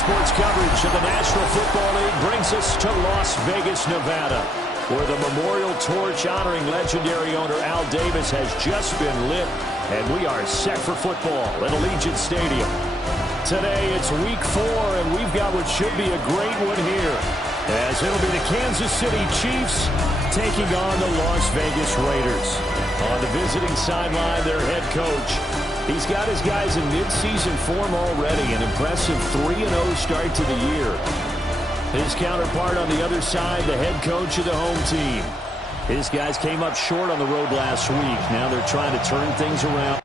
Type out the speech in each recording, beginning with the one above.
sports coverage of the National Football League brings us to Las Vegas, Nevada, where the memorial torch honoring legendary owner Al Davis has just been lit, and we are set for football at Allegiant Stadium. Today it's week 4, and we've got what should be a great one here, as it'll be the Kansas City Chiefs taking on the Las Vegas Raiders. On the visiting sideline, their head coach. He's got his guys in midseason form already, an impressive 3-0 start to the year. His counterpart on the other side, the head coach of the home team. His guys came up short on the road last week. Now they're trying to turn things around.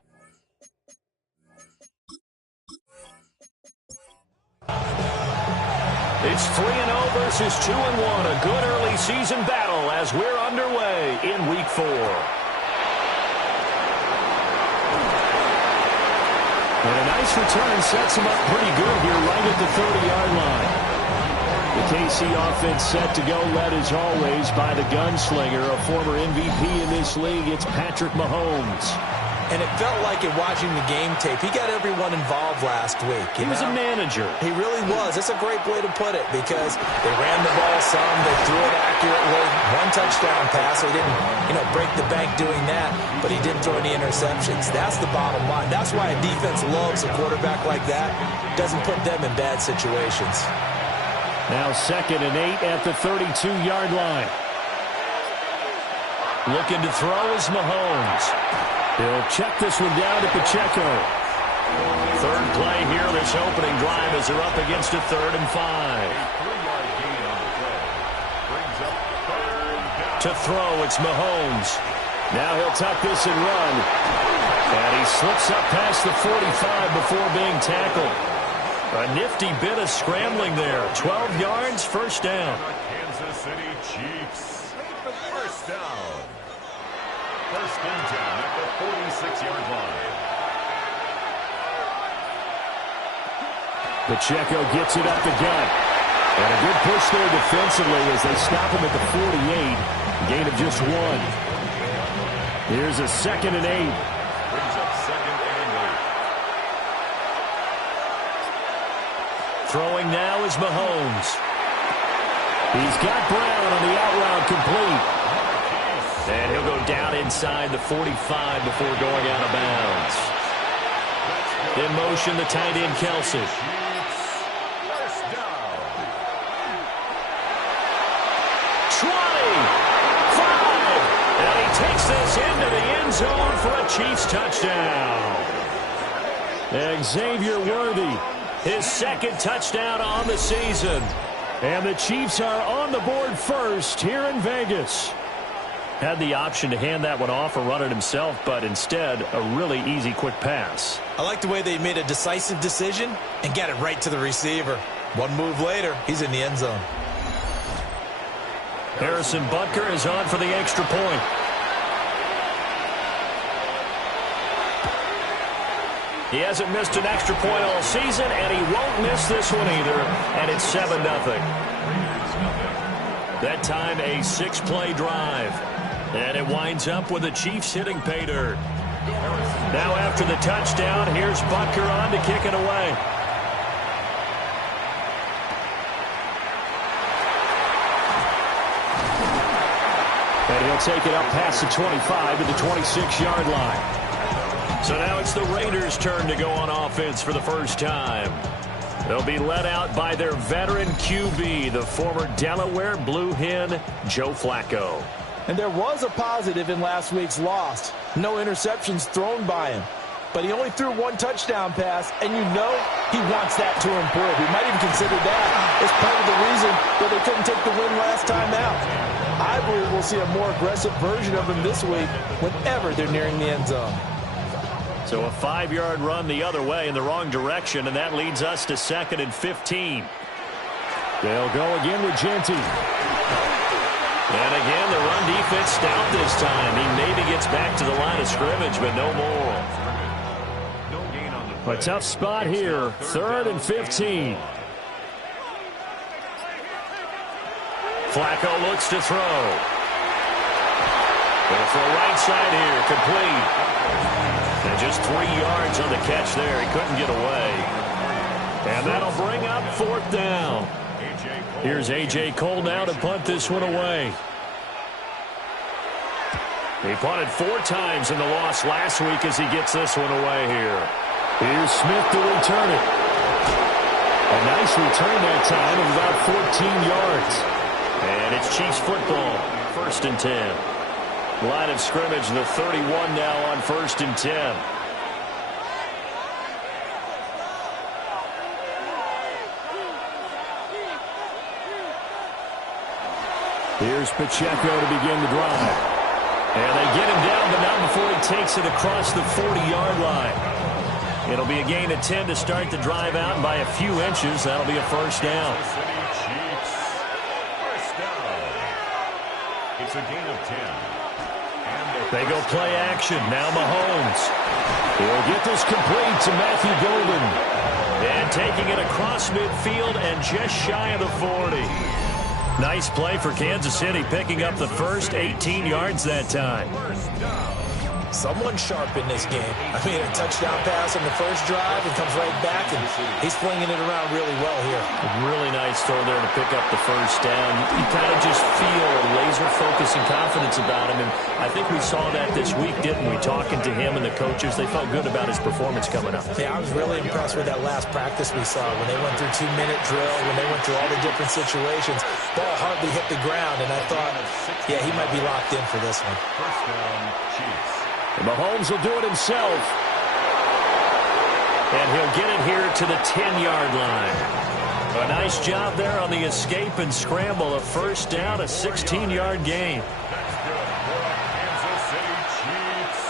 It's 3-0 versus 2-1, a good early season battle as we're underway in week 4. And a nice return sets him up pretty good here right at the 30-yard line. The KC offense set to go, led as always by the gunslinger, a former MVP in this league. It's Patrick Mahomes. And it felt like in watching the game tape, he got everyone involved last week. He was a manager. He really was. That's a great way to put it, because they ran the ball some, they threw it accurately, 1 touchdown pass. They didn't, break the bank doing that, but he didn't throw any interceptions. That's the bottom line. That's why a defense loves a quarterback like that. Doesn't put them in bad situations. Now 2nd and 8 at the 32-yard line. Looking to throw is Mahomes. He'll check this one down to Pacheco. Third play here, this opening drive, as they're up against a 3rd and 5. To throw, it's Mahomes. Now he'll tuck this and run. And he slips up past the 45 before being tackled. A nifty bit of scrambling there. 12 yards, first down. Kansas City Chiefs. First down. First and 10 at the 46-yard line. Pacheco gets it up the gut. And a good push there defensively as they stop him at the 48. Gain of just 1. Here's a 2nd and 8. Brings up 2nd and 8. Throwing now is Mahomes. He's got Brown on the out route complete. And he'll go down inside the 45 before going out of bounds. In motion, the tight end, Kelsey. First down. 25. And he takes this into the end zone for a Chiefs touchdown. Xavier Worthy, his 2nd touchdown on the season. And the Chiefs are on the board first here in Vegas. Had the option to hand that one off or run it himself, but instead, a really easy, quick pass. I like the way they made a decisive decision and got it right to the receiver. One move later, he's in the end zone. Harrison Butker is on for the extra point. He hasn't missed an extra point all season, and he won't miss this one either, and it's 7-0. That time, a 6-play drive. And it winds up with the Chiefs hitting pay dirt. Now after the touchdown, here's Butker on to kick it away. And he'll take it up past the 25 to the 26-yard line. So now it's the Raiders' turn to go on offense for the first time. They'll be led out by their veteran QB, the former Delaware Blue Hen, Joe Flacco. And there was a positive in last week's loss. No interceptions thrown by him. But he only threw 1 touchdown pass, and you know he wants that to improve. He might even consider that as part of the reason that they couldn't take the win last time out. I believe we'll see a more aggressive version of him this week whenever they're nearing the end zone. So a 5-yard run the other way in the wrong direction, and that leads us to 2nd and 15. They'll go again with Genty. And again, the run defense stout this time. He maybe gets back to the line of scrimmage, but no more. A tough spot here, 3rd and 15. Flacco looks to throw. Going for a right side here, complete. And just 3 yards on the catch there. He couldn't get away. And that'll bring up 4th down. Here's A.J. Cole now to punt this one away. He punted 4 times in the loss last week as he gets this one away here. Here's Smith to return it. A nice return that time of about 14 yards. And it's Chiefs football, 1st and 10. Line of scrimmage, the 31 now on 1st and 10. Here's Pacheco to begin the drive. And they get him down, but not before he takes it across the 40-yard line. It'll be a gain of 10 to start the drive out, and by a few inches, that'll be a 1st down. It's a gain of 10. They go play action. Now Mahomes. He'll get this complete to Matthew Golden. And taking it across midfield and just shy of the 40. Nice play for Kansas City, picking up the first 18 yards that time. Someone sharp in this game. I mean, a touchdown pass on the first drive and comes right back, and he's flinging it around really well here. Really nice throw there to pick up the first down. You kind of just feel a laser focus and confidence about him, and I think we saw that this week, didn't we? Talking to him and the coaches, they felt good about his performance coming up. Yeah, I was really impressed with that last practice we saw when they went through 2-minute drill, when they went through all the different situations. Ball hardly hit the ground, and I thought, yeah, he might be locked in for this one. 1st down, Chiefs. And Mahomes will do it himself. And he'll get it here to the 10-yard line. A nice job there on the escape and scramble. A 1st down, a 16-yard gain. That's good for a Kansas City Chiefs.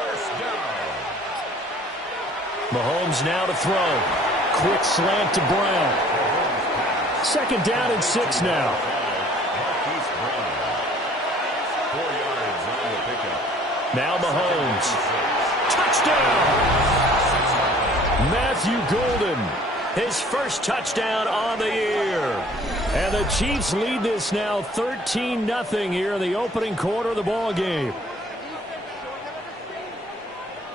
1st down. Mahomes now to throw. Quick slant to Brown. 2nd down and 6 now. 4 yards on the pickup. Now Mahomes. Touchdown! Matthew Golden. His first touchdown on the year. And the Chiefs lead this now 13-0 here in the opening quarter of the ball game.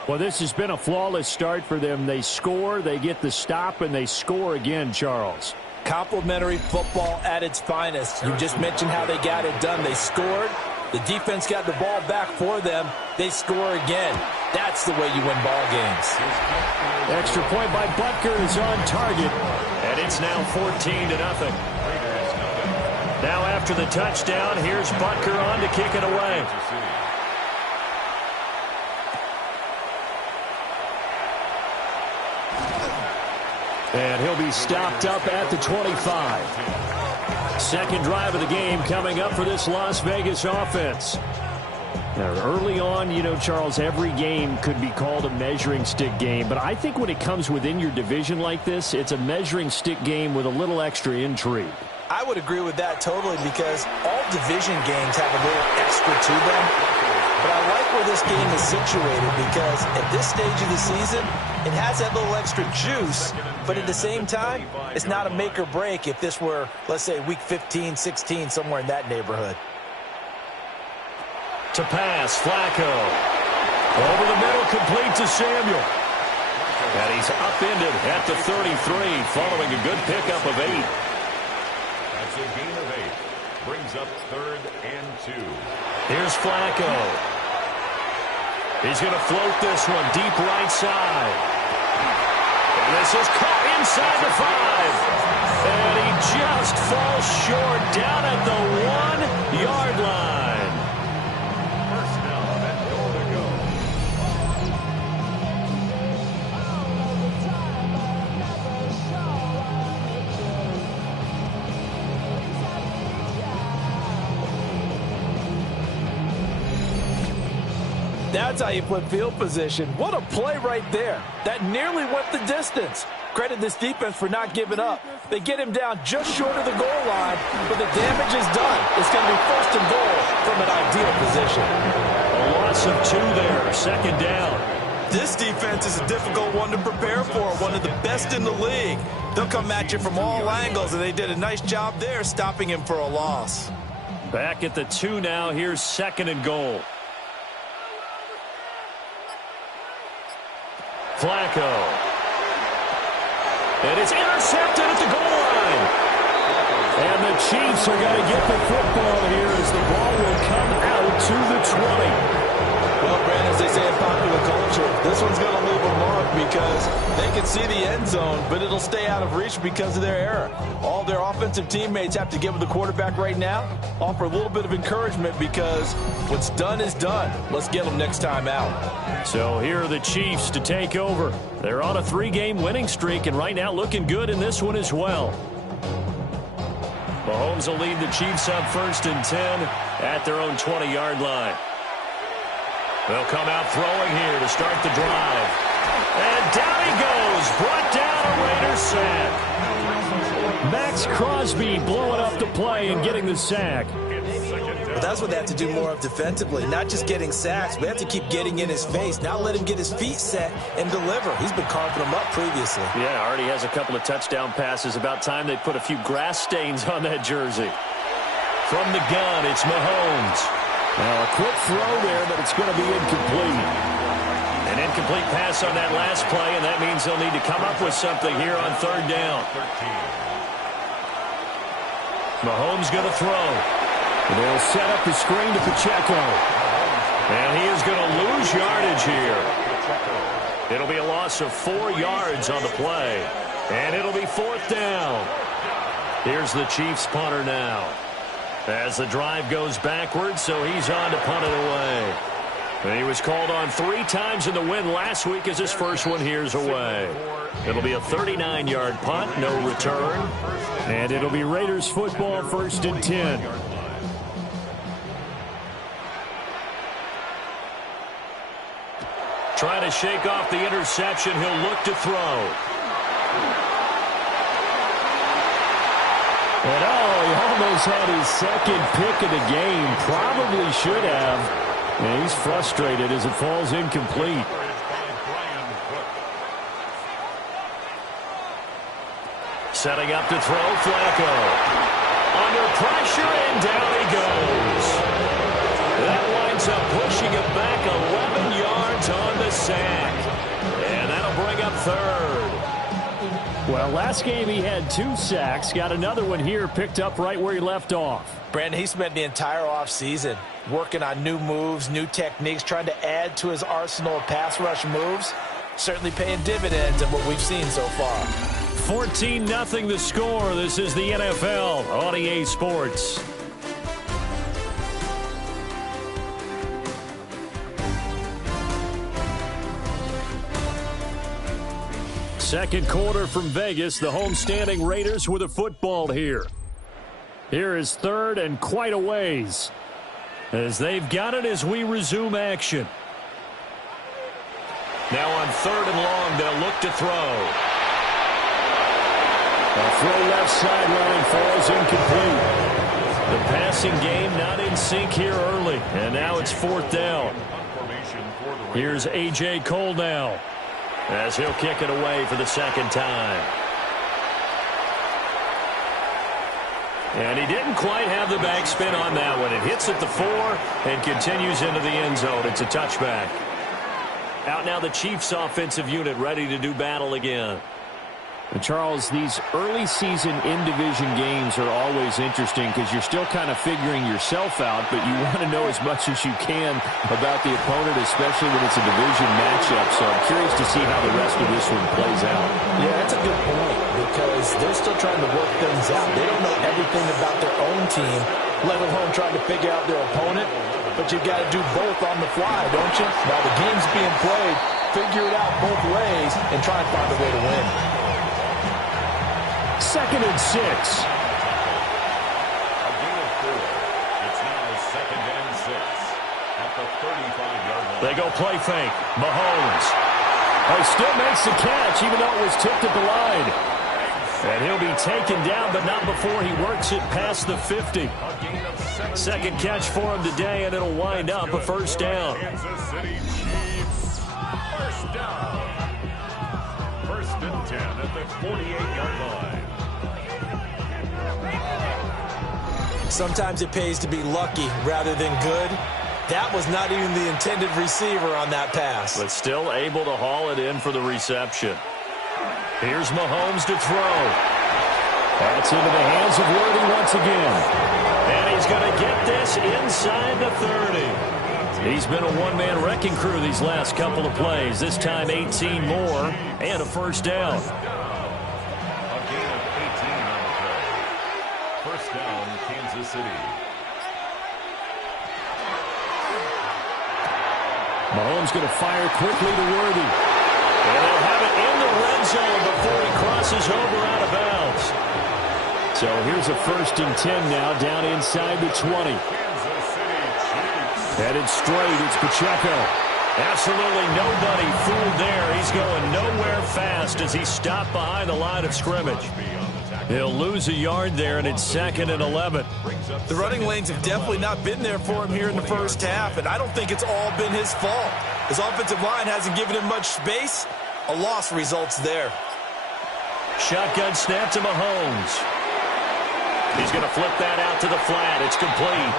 Well, this has been a flawless start for them. They score, they get the stop, and they score again, Charles. Complimentary football at its finest. You just mentioned how they got it done. They scored. The defense got the ball back for them. They score again. That's the way you win ball games. Extra point by Butker is on target. And it's now 14-0. Now after the touchdown, here's Butker on to kick it away. And he'll be stopped up at the 25. Second drive of the game coming up for this Las Vegas offense. Now, early on, you know, Charles, every game could be called a measuring stick game. But I think when it comes within your division like this, it's a measuring stick game with a little extra intrigue. I would agree with that totally because all division games have a little extra to them. But I like where this game is situated because at this stage of the season, it has that little extra juice. But at the same time, it's not a make or break if this were, let's say, week 15, 16, somewhere in that neighborhood. To pass, Flacco. Over the middle, complete to Samuel. And he's upended at the 33, following a good pickup of 8. That's a gain of 8. Brings up 3rd and 2. Here's Flacco. He's going to float this one deep right side. And this is caught inside the 5. And he just falls short down at the 1-yard line. First down and goal to go. That's how you put field position. What a play right there. That nearly went the distance. Credit this defense for not giving up. They get him down just short of the goal line, but the damage is done. It's going to be 1st and goal from an ideal position. A loss of 2 there, 2nd down. This defense is a difficult one to prepare for, one of the best in the league. They'll come at you from all angles, and they did a nice job there stopping him for a loss. Back at the 2 now. Here's 2nd and goal. Flacco. And it's intercepted at the goal line. And the Chiefs are going to get the football here as the ball will come out to the 20. Well, Brandon, as they say in popular culture, this one's going to leave a mark because they can see the end zone, but it'll stay out of reach because of their error. All their offensive teammates have to give the quarterback right now, offer a little bit of encouragement because what's done is done. Let's get them next time out. So here are the Chiefs to take over. They're on a 3-game winning streak, and right now looking good in this one as well. Mahomes will lead the Chiefs up 1st and 10 at their own 20-yard line. They'll come out throwing here to start the drive. And down he goes. Brought down a Raiders sack. Max Crosby blowing up the play and getting the sack. Well, that's what they have to do more of defensively. Not just getting sacks, but have to keep getting in his face. Now let him get his feet set and deliver. He's been carving them up previously. Yeah, already has a couple of touchdown passes. About time they put a few grass stains on that jersey. From the gun, it's Mahomes. Now a quick throw there, but it's going to be incomplete. An incomplete pass on that last play, and that means they'll need to come up with something here on 3rd down. Mahomes going to throw. They'll set up the screen to Pacheco. And he is going to lose yardage here. It'll be a loss of 4 yards on the play. And it'll be 4th down. Here's the Chiefs punter now. As the drive goes backwards, so he's on to punt it away. And he was called on 3 times in the win last week as his first one here's away. It'll be a 39-yard punt, no return. And it'll be Raiders football 1st and 10. Trying to shake off the interception, he'll look to throw. And he almost had his second pick of the game. Probably should have. And he's frustrated as it falls incomplete. Setting up to throw, Flacco. Under pressure, and down he goes. That winds up pushing it back 11 yards on the sack. And that'll bring up 3rd. Well, last game he had 2 sacks. Got another one here picked up right where he left off. Brandon, he spent the entire offseason working on new moves, new techniques, trying to add to his arsenal of pass rush moves. Certainly paying dividends in what we've seen so far. 14-0 the score. This is the NFL on EA Sports. Second quarter from Vegas. The homestanding Raiders with a football here. Here is 3rd and quite a ways. As they've got it as we resume action. Now on 3rd and long, they'll look to throw. A throw left sideline falls incomplete. The passing game not in sync here early. And now it's 4th down. Here's A.J. Cole now, as he'll kick it away for the 2nd time. And he didn't quite have the backspin on that one. It hits at the 4 and continues into the end zone. It's a touchback. Out now the Chiefs offensive unit ready to do battle again. And Charles, these early season in-division games are always interesting because you're still kind of figuring yourself out, but you want to know as much as you can about the opponent, especially when it's a division matchup. So I'm curious to see how the rest of this one plays out. Yeah, that's a good point because they're still trying to work things out. They don't know everything about their own team, let alone trying to figure out their opponent. But you've got to do both on the fly, don't you? While the game's being played, figure it out both ways and try and find a way to win. 2nd and 6. A gain of 4. It's now 2nd and 6 at the 35-yard line. They go play fake. Mahomes. He still makes the catch even though it was tipped at the line. And he'll be taken down, but not before he works it past the 50. Second catch for him today, and it'll wind up a 1st down. Kansas City Chiefs. 1st down. 1st and 10 at the 48-yard line. Sometimes it pays to be lucky rather than good. That was not even the intended receiver on that pass. But still able to haul it in for the reception. Here's Mahomes to throw. That's into the hands of Worthy once again. And he's going to get this inside the 30. He's been a one-man wrecking crew these last couple of plays. This time 18 more and a first down. A gain of 18 on the play. First down, Kansas City. Mahomes going to fire quickly to Worthy. And they'll have it in the red zone before he crosses over out of bounds. So here's a 1st and 10 now, down inside the 20. Headed straight, it's Pacheco. Absolutely nobody fooled there. He's going nowhere fast as he's stopped behind the line of scrimmage. He'll lose a yard there, and it's 2nd and 11. The running lanes have definitely not been there for him here in the first half, and I don't think it's all been his fault. His offensive line hasn't given him much space. A loss results there. Shotgun snap to Mahomes. He's going to flip that out to the flat. It's complete.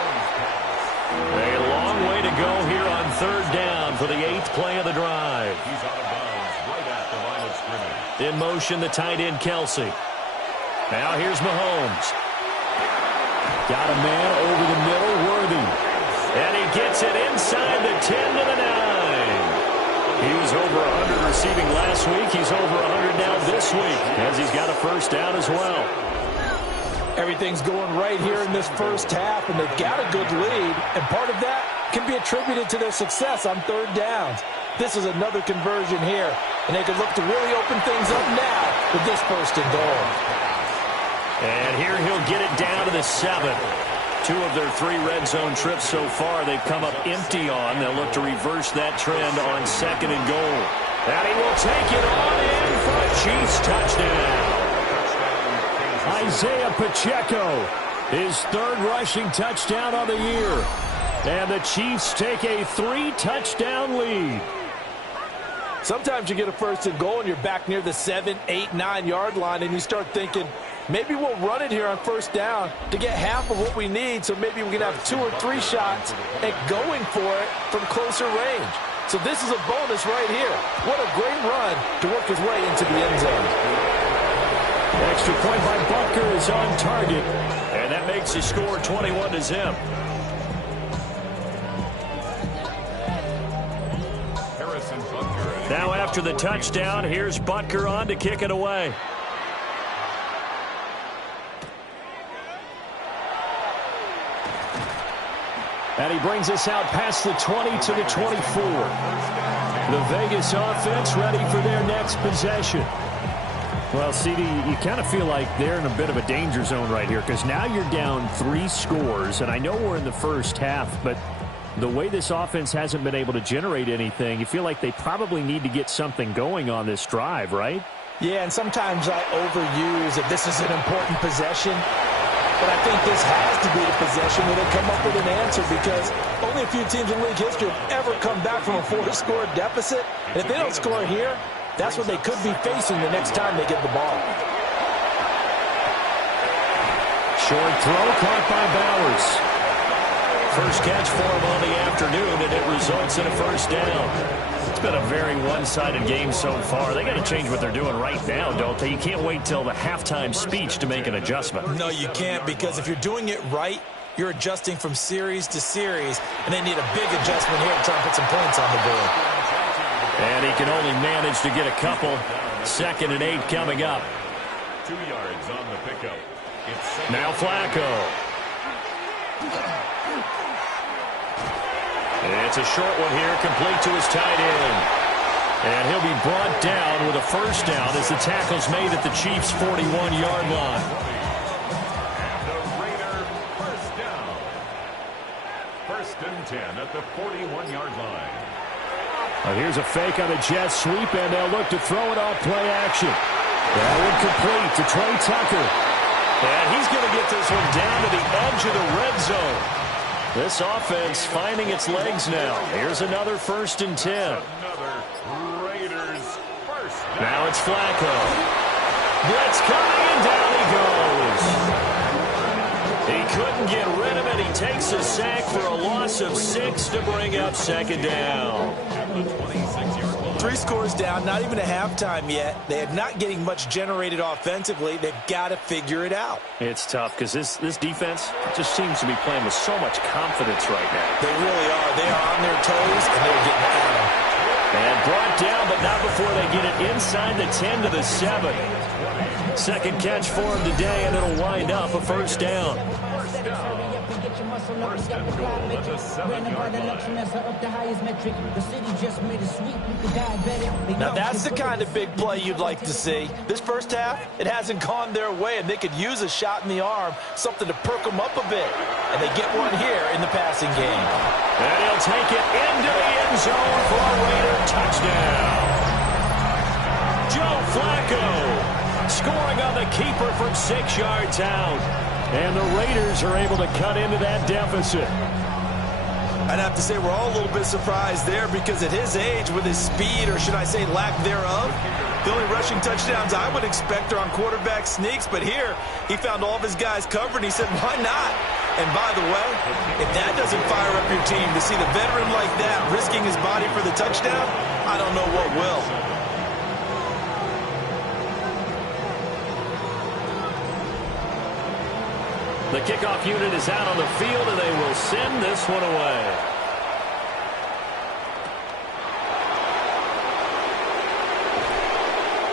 A long way to go here on 3rd down for the 8th play of the drive. He's out of bounds right at the line of scrimmage. In motion, the tight end, Kelsey. Now here's Mahomes. Got a man over the middle, Worthy. And he gets it inside the 10 to the 9. He was over 100 receiving last week. He's over 100 now this week as he's got a first down as well. Everything's going right here in this first half, and they've got a good lead, and part of that can be attributed to their success on 3rd downs. This is another conversion here, and they can look to really open things up now with this 1st and goal. And here he'll get it down to the 7. 2 of their 3 red zone trips so far they've come up empty on. They'll look to reverse that trend on 2nd and goal. And he will take it on in for a Chiefs touchdown. Isaiah Pacheco, his 3rd rushing touchdown of the year. And the Chiefs take a 3-touchdown lead. Sometimes you get a 1st and goal and you're back near the 7, 8, 9-yard line, and you start thinking, maybe we'll run it here on 1st down to get half of what we need, so maybe we can have 2 or 3 shots at going for it from closer range. So this is a bonus right here. What a great run to work his way into the end zone. Extra point by Butker is on target, and that makes the score 21-0. Now after the touchdown, here's Butker on to kick it away. And he brings us out past the 20 to the 24. The Vegas offense ready for their next possession. Well, CD, you kind of feel like they're in a bit of a danger zone right here because now you're down 3 scores, and I know we're in the first half, but the way this offense hasn't been able to generate anything, you feel like they probably need to get something going on this drive, right? Yeah, and sometimes I overuse that this is an important possession. But I think this has to be the possession where they come up with an answer because only a few teams in league history have ever come back from a 4-score deficit. And if they don't score here, that's what they could be facing the next time they get the ball. Short throw caught by Bowers. First catch for him on the afternoon, and it results in a first down. It's been a very one-sided game so far. They got to change what they're doing right now, don't they? You can't wait till the halftime speech to make an adjustment. No, you can't, because if you're doing it right, you're adjusting from series to series, and they need a big adjustment here to try and put some points on the board. And he can only manage to get a couple. 2nd and 8 coming up. 2 yards on the pickup. Now Flacco. It's a short one here, complete to his tight end. And he'll be brought down with a first down as the tackle's made at the Chiefs' 41-yard line. And a Raider first down. 1st and 10 at the 41-yard line. Here's a fake on a jet sweep, and they'll look to throw it off play action. That one complete to Trey Tucker. And he's going to get this one down to the edge of the red zone. This offense finding its legs now. Here's another 1st and 10. Another Raiders first down. Now it's Flacco. Blitz coming, and down he goes. He couldn't get rid of it. He takes a sack for a loss of 6 to bring up 2nd down. 26-yard line. 3 scores down, not even a halftime yet. They are not getting much generated offensively. They've got to figure it out. It's tough because this defense just seems to be playing with so much confidence right now. They really are. They are on their toes, and they're getting at them. And brought down, but not before they get it inside the 10 to the 7. Second catch for him today, and it'll wind up a first down. First and goal at the 7-yard line. Now that's the kind of big play you'd like to see. This first half, it hasn't gone their way, and they could use a shot in the arm, something to perk them up a bit. And they get one here in the passing game. And he'll take it into the end zone for a Raider touchdown. Joe Flacco scoring on the keeper from 6 yards out. And the Raiders are able to cut into that deficit. I'd have to say we're all a little bit surprised there because at his age, with his speed, or should I say lack thereof, the only rushing touchdowns I would expect are on quarterback sneaks. But here, he found all of his guys covered, and he said, why not? And by the way, if that doesn't fire up your team to see the veteran like that risking his body for the touchdown, I don't know what will. The kickoff unit is out on the field, and they will send this one away.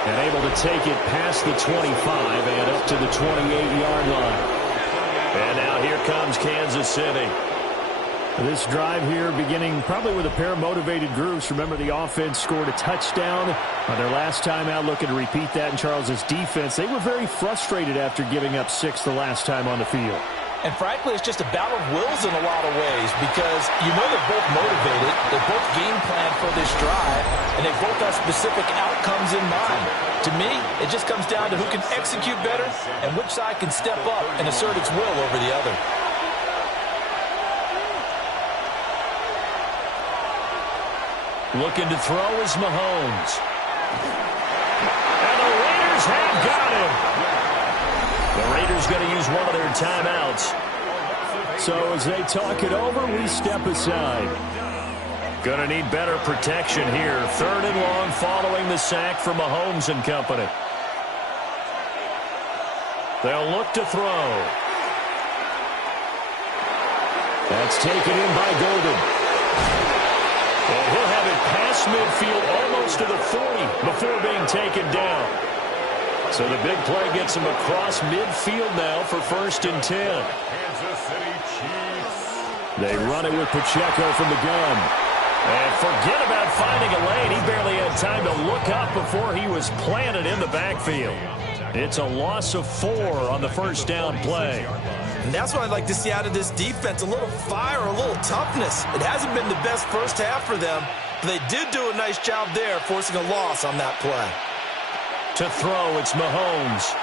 And able to take it past the 25 and up to the 28-yard line. And now here comes Kansas City. This drive here beginning probably with a pair of motivated groups. Remember, the offense scored a touchdown on their last time out, looking to repeat that in Charles's defense. They were very frustrated after giving up 6 the last time on the field. And frankly, it's just a battle of wills in a lot of ways because you know they're both motivated, they both game plan for this drive, and they both have specific outcomes in mind. To me, it just comes down to who can execute better and which side can step up and assert its will over the other. Looking to throw is Mahomes. And the Raiders have got him. The Raiders going to use one of their timeouts. So as they talk it over, we step aside. Going to need better protection here. 3rd and long following the sack from Mahomes and company. They'll look to throw. That's taken in by Golden. And he'll have it past midfield almost to the 40 before being taken down. So the big play gets him across midfield now for 1st and 10. Kansas City Chiefs. They run it with Pacheco from the gun. And forget about finding a lane. He barely had time to look up before he was planted in the backfield. It's a loss of 4 on the first down play. And that's what I'd like to see out of this defense, a little fire, a little toughness. It hasn't been the best first half for them, but they did do a nice job there, forcing a loss on that play. To throw, it's Mahomes.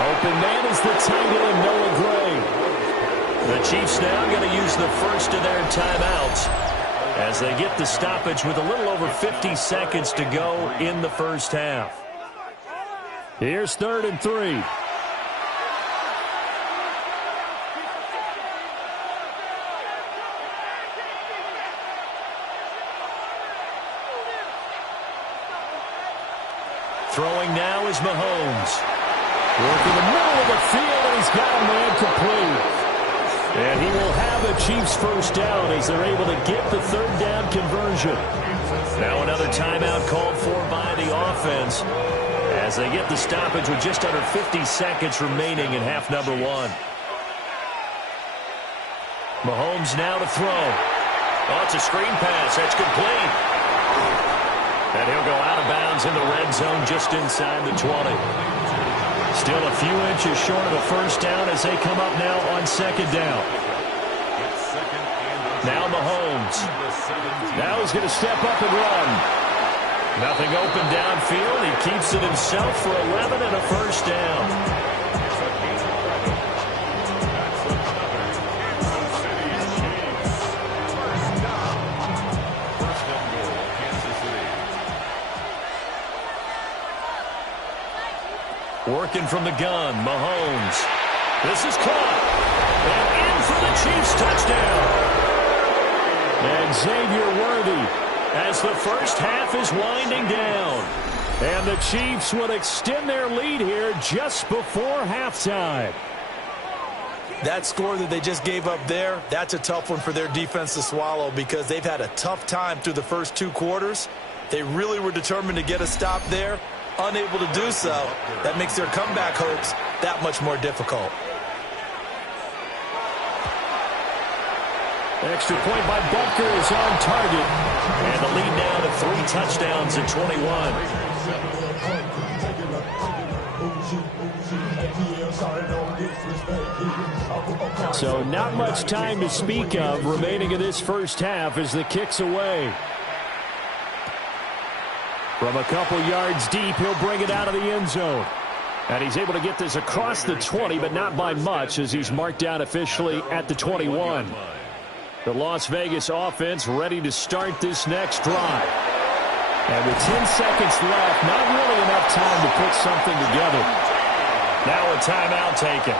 Open man is the tight end, Noah Gray. The Chiefs now going to use the first of their timeouts as they get the stoppage with a little over 50 seconds to go in the first half. Here's 3rd and 3. Throwing now is Mahomes. Working the middle of the field, and he's got a man complete. And he will have the Chiefs first down as they're able to get the 3rd down conversion. Now another timeout called for by the offense as they get the stoppage with just under 50 seconds remaining in half number 1. Mahomes now to throw. Oh, it's a screen pass. That's complete. And he'll go out of bounds in the red zone just inside the 20. Still a few inches short of a first down as they come up now on 2nd down. Now Mahomes. Now he's going to step up and run. Nothing open downfield. He keeps it himself for 11 and a first down. Working from the gun, Mahomes. This is caught. And in for the Chiefs touchdown. And Xavier Worthy as the first half is winding down. And the Chiefs would extend their lead here just before halftime. That score that they just gave up there, that's a tough one for their defense to swallow because they've had a tough time through the first 2 quarters. They really were determined to get a stop there, unable to do so. That makes their comeback hopes that much more difficult. Extra point by Butker is on target. And the lead now to 3 touchdowns at 21. So not much time to speak of remaining in this first half as the kick's away. From a couple yards deep, he'll bring it out of the end zone. And he's able to get this across the 20, but not by much as he's marked down officially at the 21. The Las Vegas offense ready to start this next drive. And with 10 seconds left, not really enough time to put something together. Now a timeout taken.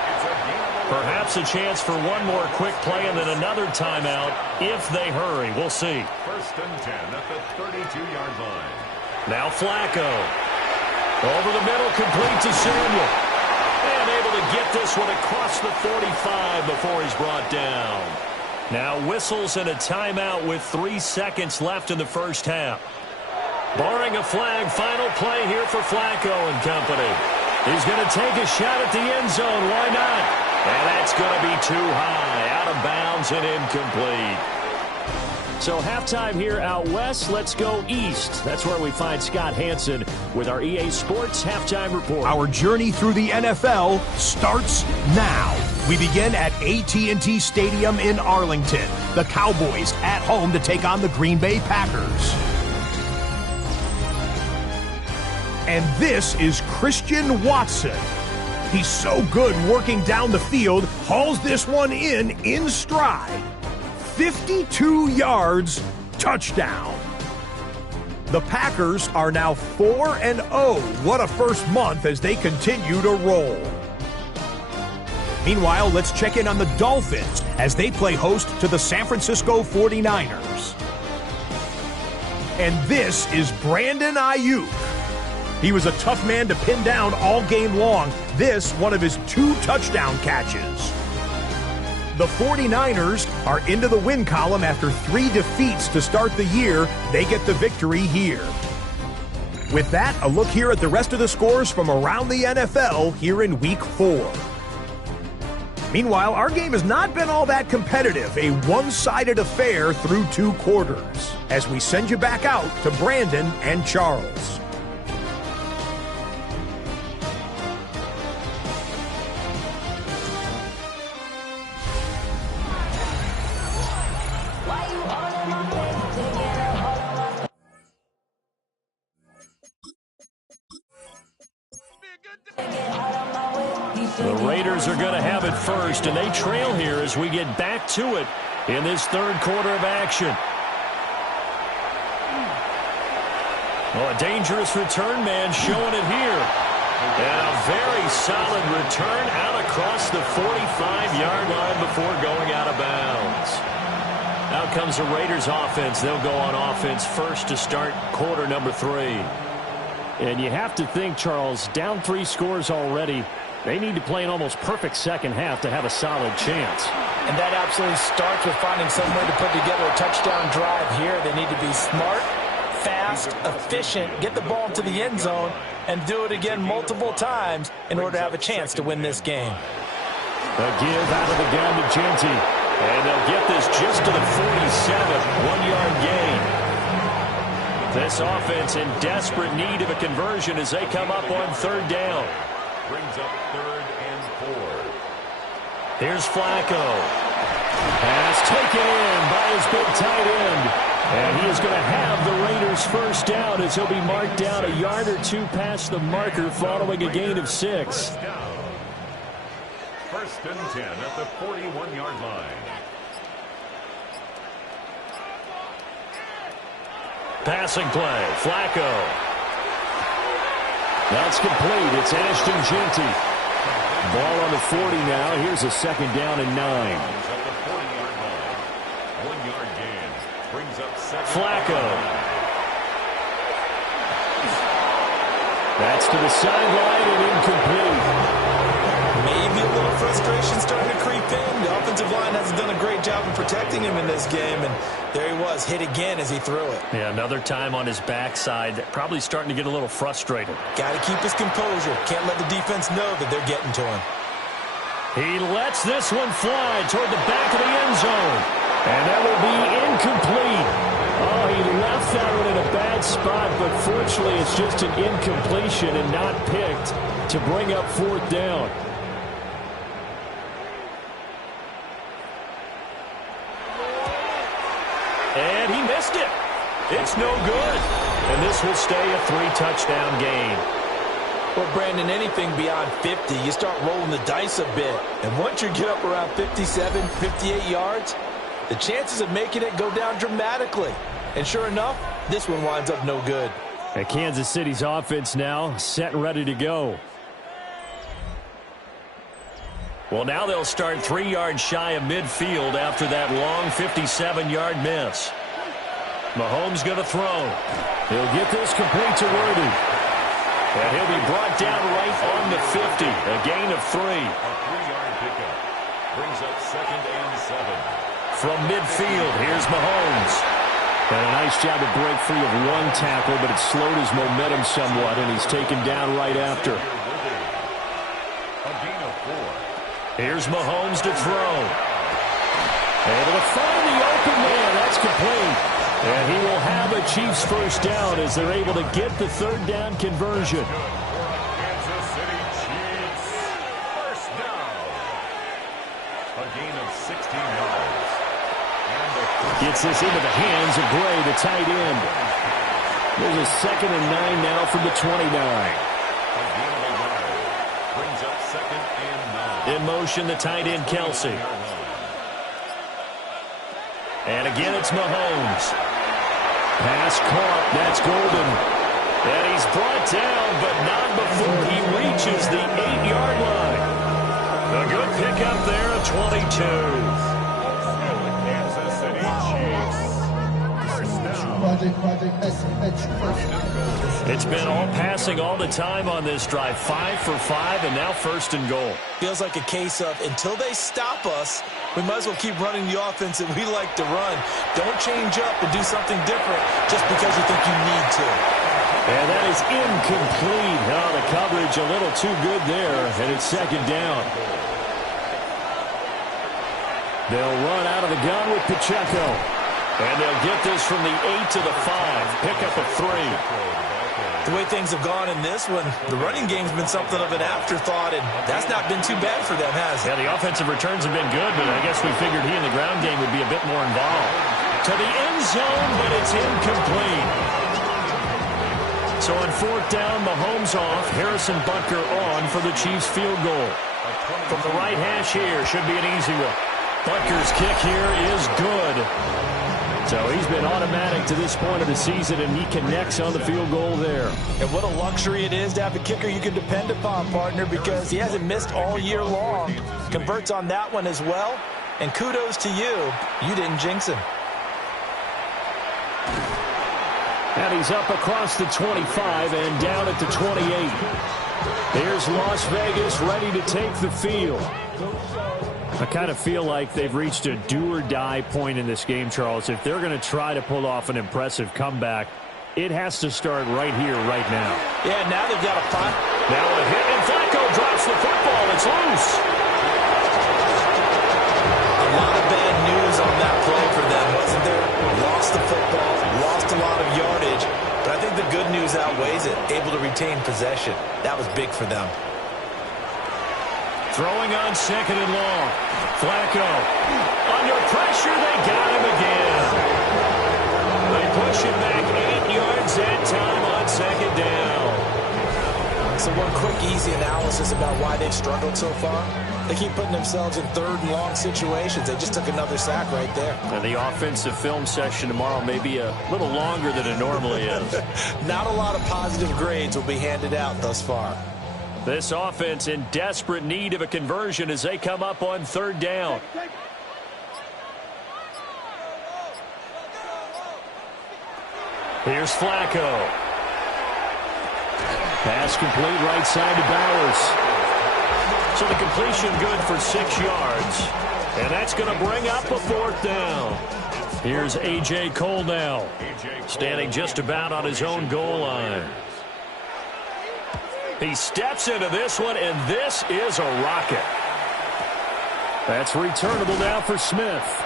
Perhaps a chance for one more quick play and then another timeout if they hurry. We'll see. First and 10 at the 32-yard line. Now Flacco. Over the middle, complete to Samuel. And able to get this one across the 45 before he's brought down. Now whistles and a timeout with 3 seconds left in the first half. Barring a flag, final play here for Flacco and company. He's going to take a shot at the end zone. Why not? And that's going to be too high. Out of bounds and incomplete. So halftime here out west. Let's go east. That's where we find Scott Hansen with our EA Sports Halftime Report. Our journey through the NFL starts now. We begin at AT&T Stadium in Arlington. The Cowboys at home to take on the Green Bay Packers. And this is Christian Watson. He's so good working down the field, hauls this one in stride. 52 yards, touchdown. The Packers are now 4-0. What a first month as they continue to roll. Meanwhile, let's check in on the Dolphins as they play host to the San Francisco 49ers. And this is Brandon Ayuk. He was a tough man to pin down all game long. This, one of his 2 touchdown catches. The 49ers are into the win column after 3 defeats to start the year. They get the victory here. With that, a look here at the rest of the scores from around the NFL here in Week 4. Meanwhile, our game has not been all that competitive, a one-sided affair through 2 quarters. As we send you back out to Brandon and Charles. The Raiders are going to have it first, and they trail here as we get back to it in this third quarter of action. Well, a dangerous return man showing it here. And a very solid return out across the 45-yard line before going out of bounds. Out comes the Raiders offense. They'll go on offense first to start quarter number 3. And you have to think, Charles, down 3 scores already. They need to play an almost perfect second half to have a solid chance. And that absolutely starts with finding some way to put together a touchdown drive here. They need to be smart, fast, efficient, get the ball to the end zone, and do it again multiple times in order to have a chance to win this game. A give out of the gun to Genty. And they'll get this just to the 47, 1-yard gain. This offense in desperate need of a conversion as they come up on 3rd down. Brings up 3rd and 4. Here's Flacco. Pass taken in by his big tight end. And he is going to have the Raiders first down as he'll be marked down a yard or 2 past the marker following a gain of 6. First and 10 at the 41-yard line. Passing play, Flacco. That's complete. It's Ashton Genty. Ball on the 40 now. Here's a 2nd down and 9. At the 40-yard line. 1-yard gain. Brings up 7. Flacco. to the sideline and incomplete. Maybe a little frustration starting to creep in. The offensive line hasn't done a great job of protecting him in this game, and there he was, hit again as he threw it. Yeah, another time on his backside, probably starting to get a little frustrated. Got to keep his composure. Can't let the defense know that they're getting to him. He lets this one fly toward the back of the end zone, and that will be incomplete. Oh, he left that one in a bad spot, but fortunately it's just an incompletion and not picked to bring up fourth down. And he missed it. It's no good. And this will stay a 3-touchdown game. Well, Brandon, anything beyond 50, you start rolling the dice a bit. And once you get up around 57, 58 yards, the chances of making it go down dramatically. And sure enough, this one winds up no good. And Kansas City's offense now set and ready to go. Well, now they'll start 3 yards shy of midfield after that long 57-yard miss. Mahomes going to throw. He'll get this complete to Worthy. And he'll be brought down right on the 50. A gain of 3. A 3-yard pickup brings up 2nd and 7. From midfield, here's Mahomes. And a nice job to break free of one tackle, but it slowed his momentum somewhat, and he's taken down right after. A gain of 4. Here's Mahomes to throw. Able to find the open man. That's complete. And he will have a Chiefs first down as they're able to get the third down conversion. Kansas City Chiefs first down. A gain of 16 yards. Gets this into the hands of Gray, the tight end. There's a 2nd and 9 now from the 29. Brings up 2nd and 9. In motion, the tight end, Kelsey. And again, it's Mahomes. Pass caught. That's Golden. And he's brought down, but not before he reaches the 8-yard line. A good pickup there at 22. It's been all passing all the time on this drive. 5 for 5, and now 1st and goal. Feels like a case of until they stop us, we might as well keep running the offense that we like to run. Don't change up and do something different just because you think you need to. And that is incomplete. Oh, the coverage a little too good there, and it's 2nd down. They'll run out of the gun with Pacheco. And they'll get this from the 8 to the 5. Pick up a 3. The way things have gone in this one, the running game's been something of an afterthought, and that's not been too bad for them, has it? Yeah, the offensive returns have been good, but I guess we figured he in the ground game would be a bit more involved. To the end zone, but it's incomplete. So on 4th down, Mahomes off, Harrison Butker on for the Chiefs field goal. From the right hash here, should be an easy one. Butker's kick here is good. So he's been automatic to this point of the season, and he connects on the field goal there. And what a luxury it is to have a kicker you can depend upon, partner, because he hasn't missed all year long. Converts on that one as well. And kudos to you. You didn't jinx him. And he's up across the 25 and down at the 28. Here's Las Vegas ready to take the field. I kind of feel like they've reached a do-or-die point in this game, Charles. If they're going to try to pull off an impressive comeback, it has to start right here, right now. Yeah, now they've got a punt. Now a hit, and Flacco drops the football. It's loose. A lot of bad news on that play for them, wasn't there? Lost the football, lost a lot of yardage, but I think the good news outweighs it. Able to retain possession. That was big for them. Throwing on 2nd and long. Flacco. Under pressure, they got him again. They push him back 8 yards that time on 2nd down. So one quick, easy analysis about why they've struggled so far. They keep putting themselves in 3rd and long situations. They just took another sack right there. And the offensive film session tomorrow may be a little longer than it normally is. Not a lot of positive grades will be handed out thus far. This offense in desperate need of a conversion as they come up on 3rd down. Here's Flacco. Pass complete right side to Bowers. So the completion good for 6 yards. And that's going to bring up a 4th down. Here's A.J. Cole now, standing just about on his own goal line. He steps into this one, and this is a rocket. That's returnable now for Smith.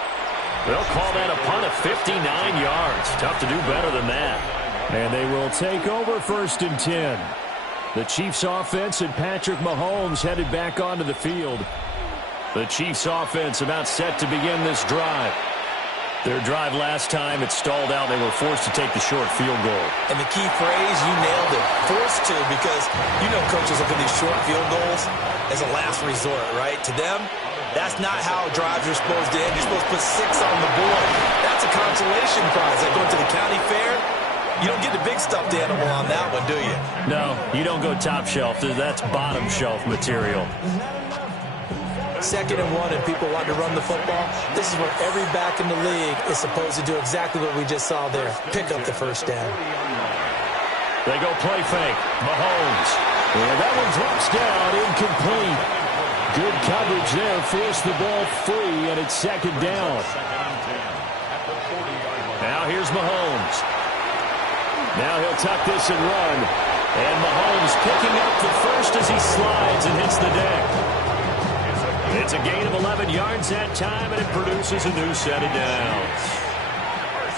They'll call that a punt of 59 yards. Tough to do better than that. And they will take over 1st and 10. The Chiefs offense and Patrick Mahomes headed back onto the field. The Chiefs offense about set to begin this drive. Their drive last time, it stalled out. They were forced to take the short field goal. And the key phrase, you nailed it, forced to, because you know coaches look at these short field goals as a last resort, right? To them, that's not how drives are supposed to end. You're supposed to put 6 on the board. That's a consolation prize. Like going to the county fair, you don't get the big stuffed animal on that one, do you? No, you don't go top shelf. That's bottom shelf material. 2nd and 1, and people want to run the football. This is where every back in the league is supposed to do exactly what we just saw there. Pick up the 1st down. They go play fake. Mahomes. And that one drops down, incomplete. Good coverage there. Forced the ball free, and it's 2nd down. Now here's Mahomes. Now he'll tuck this and run. And Mahomes picking up the 1st as he slides and hits the deck. It's a gain of 11 yards that time, and it produces a new set of downs.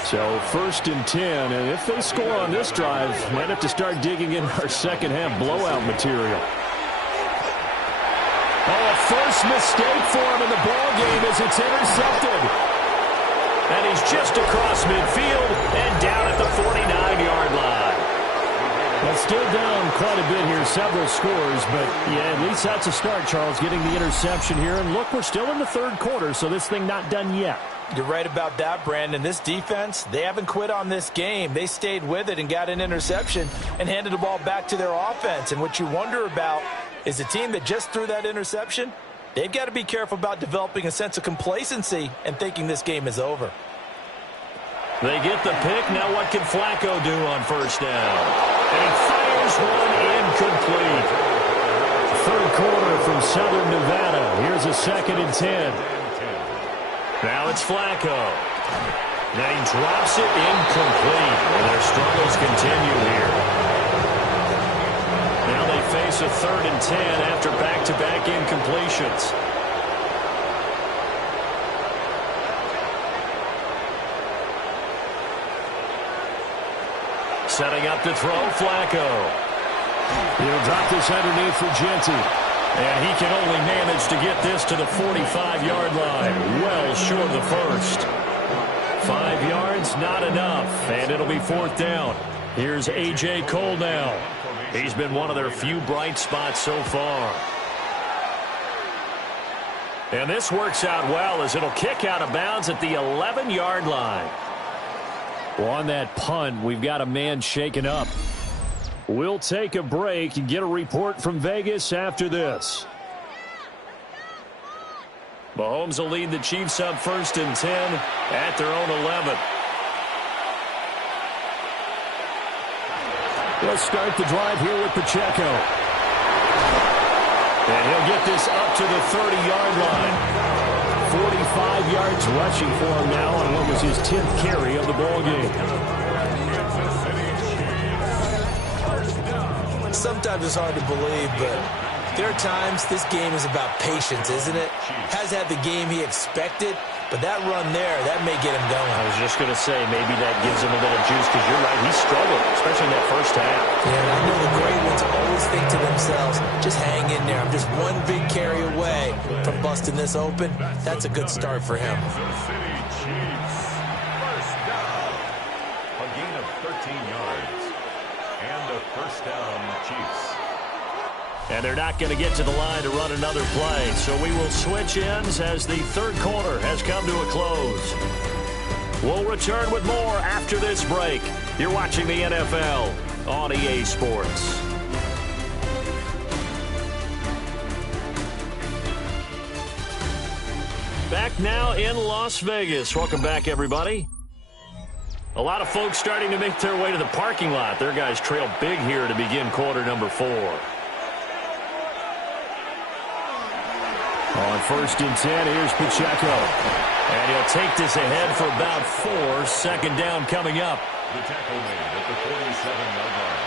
So 1st and 10, and if they score on this drive, might have to start digging in our second-half blowout material. Oh, a first mistake for him in the ballgame as it's intercepted. And he's just across midfield and down at the 49-yard line. Well, still down quite a bit here, several scores, but yeah, at least that's a start, Charles, getting the interception here. And look, we're still in the 3rd quarter, so this thing not done yet. You're right about that, Brandon. This defense, they haven't quit on this game. They stayed with it and got an interception and handed the ball back to their offense. And what you wonder about is the team that just threw that interception, they've got to be careful about developing a sense of complacency and thinking this game is over. They get the pick. Now what can Flacco do on 1st down? And he fires one incomplete. 3rd quarter from Southern Nevada. Here's a 2nd and 10. Now it's Flacco. Now he drops it incomplete. And their struggles continue here. Now they face a 3rd and 10 after back-to-back incompletions. Setting up to throw, Flacco. He'll drop this underneath for Genty. And he can only manage to get this to the 45-yard line. Well short of the 1st. 5 yards, not enough. And it'll be 4th down. Here's A.J. Cole now. He's been one of their few bright spots so far. And this works out well as it'll kick out of bounds at the 11-yard line. Well, on that punt, we've got a man shaken up. We'll take a break and get a report from Vegas after this. Mahomes will lead the Chiefs up 1st and 10 at their own 11. Let's start the drive here with Pacheco. And he'll get this up to the 30-yard line. 45 yards rushing for him now on what was his 10th carry of the ball game. Sometimes it's hard to believe, but there are times this game is about patience, isn't it? Has had the game he expected, but that run there, that may get him going. I was just going to say, maybe that gives him a little juice, because you're right, he struggled, especially in that 1st half. Yeah, and I know the great ones always think to themselves, just hang in there. I'm just one big carry away from busting this open. That's a good start for him. Kansas City Chiefs. 1st down. A gain of 13 yards. And a 1st down, Chiefs. And they're not going to get to the line to run another play. So we will switch ends as the 3rd quarter has come to a close. We'll return with more after this break. You're watching the NFL on EA Sports. Back now in Las Vegas. Welcome back, everybody. A lot of folks starting to make their way to the parking lot. Their guys trail big here to begin quarter number 4. On 1st and 10, here's Pacheco. And he'll take this ahead for about 4. Second down coming up. The tackle made at the 47-yard line.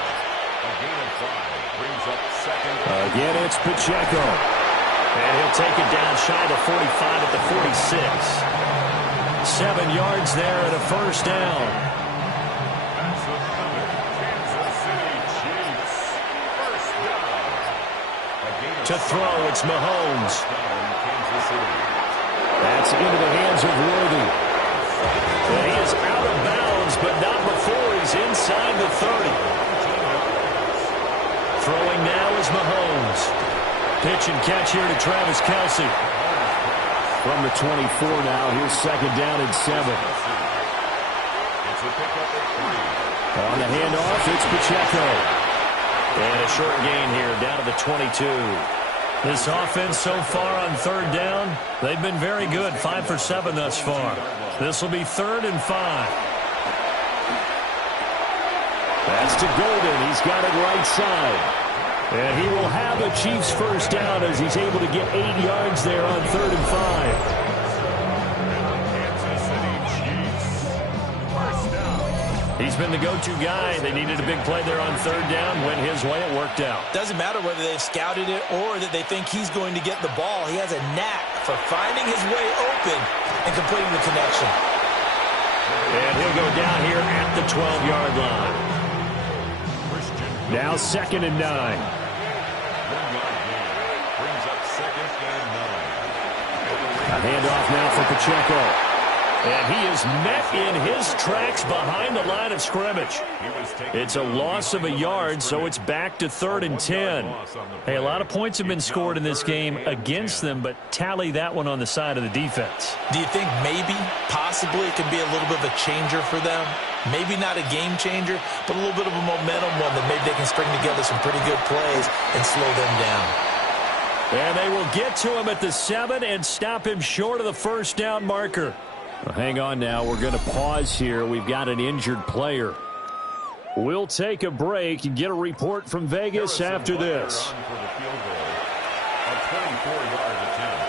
A gain of 5 brings up second. Again, it's Pacheco. And he'll take it down shy of the 45 at the 46. 7 yards there and a first down. That's another Kansas City Chiefs. First down. To throw, it's Mahomes. Kansas City. That's into the hands of Worthy. And he is out of bounds, but not before he's inside the 30. Throwing now is Mahomes. Pitch and catch here to Travis Kelce. From the 24 now, here's second down and 7. It's a pickup at 3. On the handoff, it's Pacheco. And a short gain here, down to the 22. This offense so far on third down, they've been very good, 5 for 7 thus far. This will be 3rd and 5. That's to Golden. He's got it right side. And he will have a Chiefs first down as he's able to get 8 yards there on 3rd and 5. Kansas City Chiefs. First down. He's been the go-to guy. They needed a big play there on 3rd down. Went his way. It worked out. Doesn't matter whether they've scouted it or that they think he's going to get the ball. He has a knack for finding his way open and completing the connection. And he'll go down here at the 12-yard line. Now 2nd and 9. 1 yard gain brings up 2nd and 9. A handoff now for Pacheco. And he is met in his tracks behind the line of scrimmage. It's a loss of a yard, so it's back to 3rd and 10. Hey, a lot of points have been scored in this game against them, but tally that one on the side of the defense. Do you think maybe, possibly, it could be a little bit of a changer for them? Maybe not a game changer, but a little bit of a momentum one that maybe they can string together some pretty good plays and slow them down. And they will get to him at the 7 and stop him short of the first down marker. Well, hang on now. We're going to pause here. We've got an injured player. We'll take a break and get a report from Vegas after this. For the field goal, a 24-yard attempt.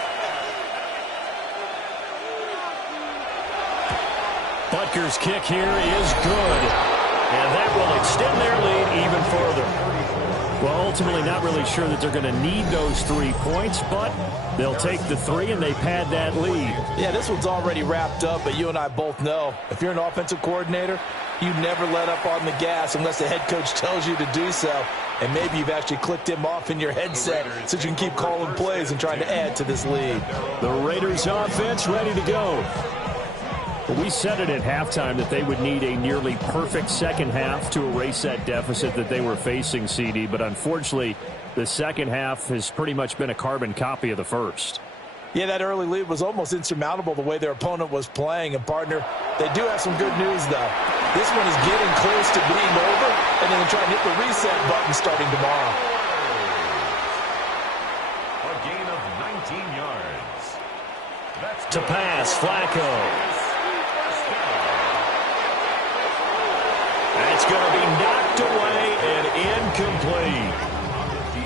Butker's kick here is good. And that will extend their lead even further. Well, ultimately not really sure that they're going to need those 3 points, but they'll take the 3 and they pad that lead. Yeah, this one's already wrapped up, but you and I both know if you're an offensive coordinator, you never let up on the gas unless the head coach tells you to do so. And maybe you've actually clicked him off in your headset so you can keep calling plays and trying to add to this lead. The Raiders offense ready to go. We said it at halftime that they would need a nearly perfect second half to erase that deficit that they were facing, CD. But unfortunately, the second half has pretty much been a carbon copy of the first. Yeah, that early lead was almost insurmountable the way their opponent was playing. And, partner, they do have some good news, though. This one is getting close to being over, and then they're trying to hit the reset button starting tomorrow. A gain of 19 yards. That's to pass, Flacco. That's going to be knocked away and incomplete.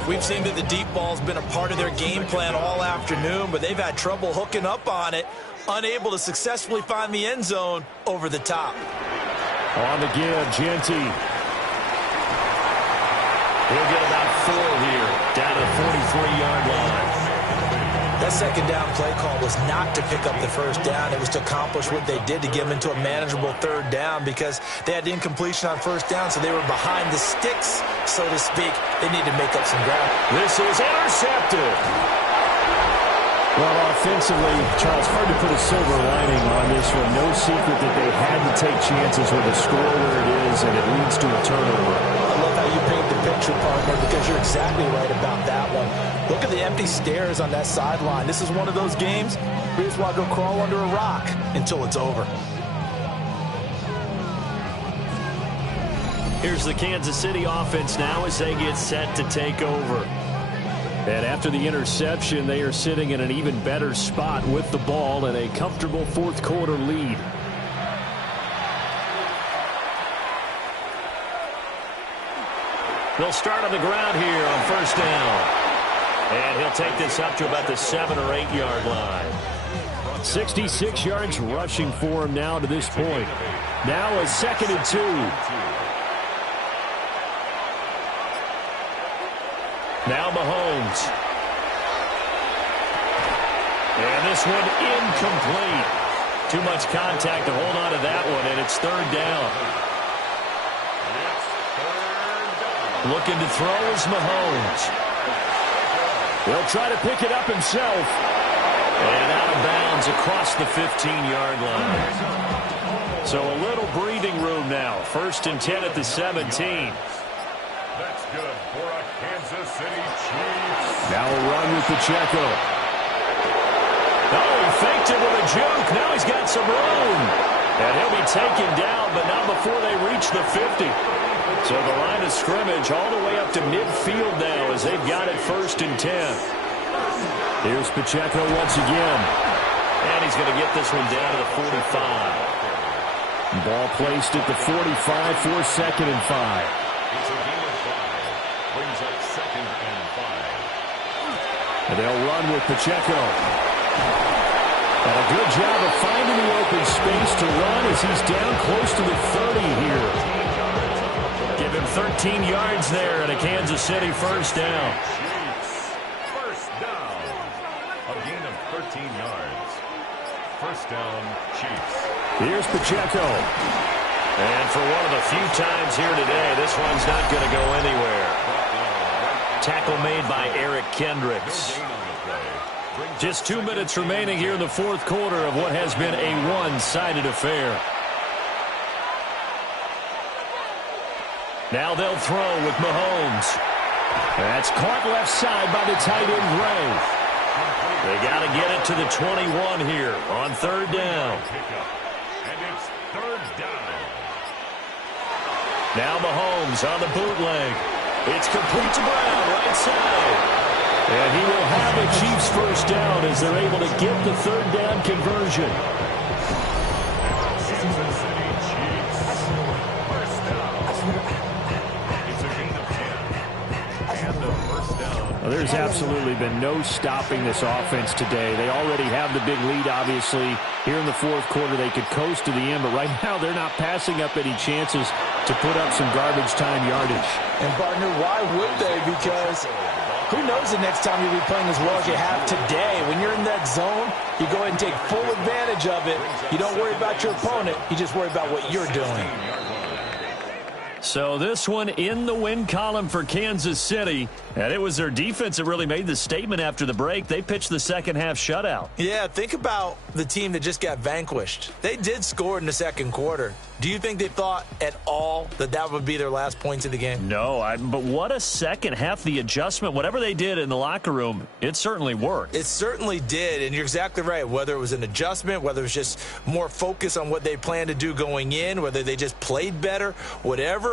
We've seen that the deep ball's been a part of their game plan all afternoon, but they've had trouble hooking up on it, unable to successfully find the end zone over the top. On the give, Genty. He'll get about 4 here, down to the 43-yard line. That second down play call was not to pick up the first down. It was to accomplish what they did to get them into a manageable 3rd down because they had incompletion on first down, so they were behind the sticks, so to speak. They need to make up some ground. This is intercepted. Well, offensively, Charles, hard to put a silver lining on this one. No secret that they had to take chances with a score where it is, and it leads to a turnover. I love how you paint the picture, partner, because you're exactly right about that one. Look at the empty stairs on that sideline. This is one of those games where you just want to go crawl under a rock until it's over. Here's the Kansas City offense now as they get set to take over. And after the interception, they are sitting in an even better spot with the ball and a comfortable 4th quarter lead. They'll start on the ground here on first down. And he'll take this up to about the 7 or 8 yard line. 66 yards rushing for him now to this point. Now a 2nd and 2. Now Mahomes. And this one incomplete. Too much contact to hold on to that one, and it's 3rd down. Looking to throw is Mahomes. He'll try to pick it up himself. And out of bounds across the 15-yard line. So a little breathing room now. 1st and 10 at the 17. That's good for a Kansas City Chiefs. Now a run with Pacheco. Oh, he faked it with a juke. Now he's got some room. And he'll be taken down, but not before they reach the 50. So the line of scrimmage all the way up to midfield now as they've got it 1st and 10. Here's Pacheco once again. And he's going to get this one down to the 45. Ball placed at the 45 for 2nd and 5. It's a gain of 5. Brings up 2nd and 5. And they'll run with Pacheco. And a good job of finding the open space to run as he's down close to the 30 here. Give him 13 yards there and a Kansas City 1st down. Chiefs, 1st down. A gain of 13 yards. 1st down, Chiefs. Here's Pacheco. And for one of the few times here today, this one's not going to go anywhere. Tackle made by Eric Kendricks. Just 2 minutes remaining here in the 4th quarter of what has been a one-sided affair. Now they'll throw with Mahomes. That's caught left side by the tight end, Gray. They got to get it to the 21 here on 3rd down. And it's 3rd down. Now Mahomes on the bootleg. It's complete to Brown, right side. And he will have a Chiefs 1st down as they're able to get the 3rd down conversion. Kansas City Chiefs, 1st down. It's a gain of 10. And a 1st down. Well, there's absolutely been no stopping this offense today. They already have the big lead, obviously. Here in the 4th quarter, they could coast to the end, but right now they're not passing up any chances to put up some garbage time yardage. And, partner, why would they? Because who knows the next time you'll be playing as well as you have today. When you're in that zone, you go ahead and take full advantage of it. You don't worry about your opponent. You just worry about what you're doing. So this one in the win column for Kansas City. And it was their defense that really made the statement after the break. They pitched the 2nd half shutout. Yeah, think about the team that just got vanquished. They did score in the 2nd quarter. Do you think they thought at all that that would be their last points of the game? No, but what a 2nd half. The adjustment, whatever they did in the locker room, it certainly worked. It certainly did, and you're exactly right. Whether it was an adjustment, whether it was just more focus on what they planned to do going in, whether they just played better, whatever